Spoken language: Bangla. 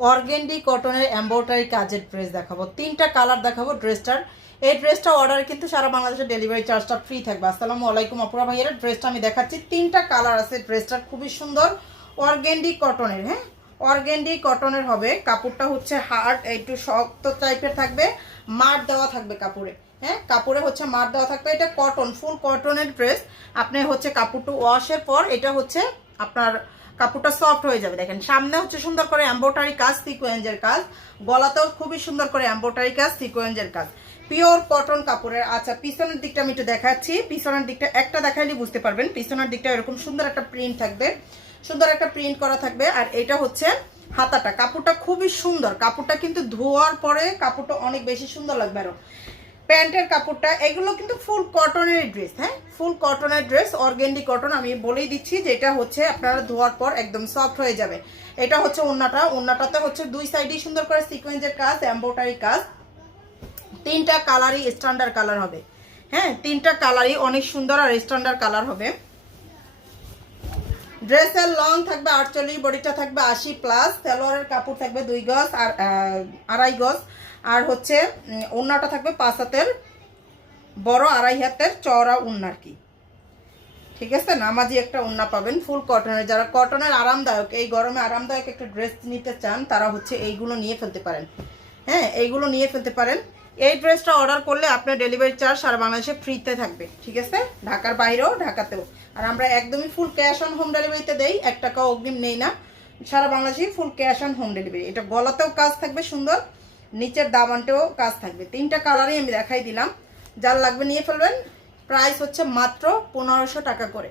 অর্গেন্ডি কটনের এমব্রয়ডারি কাজের ড্রেস দেখাবো, 3টা কালার দেখাবো ড্রেসটার। এই ড্রেসটা অর্ডার কিন্তু সারা বাংলাদেশে ডেলিভারি চার্জটা ফ্রি থাকবে। আসসালামু আলাইকুম আপুরা ভাইয়েরা, ড্রেসটা আমি দেখাচ্ছি, 3টা কালার আছে। ড্রেসটার খুবই সুন্দর, অর্গেন্ডি কটনের। হ্যাঁ, অর্গেন্ডি কটনের হবে। কাপড়টা হচ্ছে হার্ড, একটু শক্ত টাইপের থাকবে, মার দেওয়া থাকবে কাপড়ে। হ্যাঁ, কাপড়ে হচ্ছে মার দেওয়া থাকবে। এটা কটন, ফুল কটনের ড্রেস। আপনি হচ্ছে কাপড়টা ওয়াশের পর এটা হচ্ছে আপনার কাপড়টা সফট হয়ে যাবে। দেখেন সামনে হচ্ছে সুন্দর করে এমব্রয়ডারি কাজ, সিকোয়েন্সের কাজ, গলাতেও খুবই সুন্দর করে এমব্রয়ডারি কাজ, সিকোয়েন্সের কাজ, পিওর কটন কাপড়ের। আচ্ছা, পিছনের দিকটা আমি একটু দেখাচ্ছি। পিছনের দিকটা একটা দেখাইলে বুঝতে পারবেন। পিছনের দিকটা এরকম সুন্দর একটা প্রিন্ট থাকবে, সুন্দর একটা প্রিন্ট করা থাকবে। আর এটা হচ্ছে হাতাটা। কাপড়টা খুবই সুন্দর, কাপড়টা কিন্তু ধোয়ার পরে কাপড়টা অনেক বেশি সুন্দর লাগবে। আরো প্যান্টের কাপড়টা, এগুলো কিন্তু ফুল কটনের ড্রেস। হ্যাঁ, ফুল কটনের ড্রেস, অর্গেন্ডি কটন। আমি বলেই দিচ্ছি যে এটা হচ্ছে আপনারা ধোয়ার পর একদম সফট হয়ে যাবে। এটা হচ্ছে ওড়নাটা, ওড়নাটাতে হচ্ছে দুই সাইডেই সুন্দর করে সিকোয়েন্সের কাজ, এমব্রয়ডারি কাজ। 3টা কালারই স্ট্যান্ডার্ড কালার হবে। হ্যাঁ, 3টা কালারই অনেক সুন্দর আর স্ট্যান্ডার্ড কালার হবে। ড্রেসের লং থাকবে 48, বডিটা থাকবে 80+, সালোয়ারের কাপড় থাকবে 2 গজ আর 2.5 গজ। আর হচ্ছে ওড়নাটা থাকবে 5 হাতের বড়, 2.5 হাতের চওড়া ওড়না আর কি। ঠিক আছে, নামাজি একটা ওড়না পাবেন ফুল কটনের। যারা কটনের আরামদায়ক, এই গরমে আরামদায়ক একটা ড্রেস নিতে চান তারা হচ্ছে এইগুলো নিয়ে ফেলতে পারেন। হ্যাঁ, এইগুলো নিয়ে ফেলতে পারেন। এই ড্রেসটা অর্ডার করলে আপনার ডেলিভারি চার্জ সারা বাংলাদেশে ফ্রিতে থাকবে। ঠিক আছে, ঢাকার বাইরেও, ঢাকাতেও। আর আমরা একদমই ফুল ক্যাশ অন হোম ডেলিভারিতে দেই, 1 টাকাও অগ্রিম নেই না। সারা বাংলাদেশে full cash on home delivery. এটা গলাতেও কাজ থাকবে সুন্দর, নিচের দামানটেও কাজ থাকবে। 3টা কালারই আমি দেখাই দিলাম। যার লাগবে নিয়ে ফেলবেন। প্রাইস হচ্ছে মাত্র 1500 টাকা করে।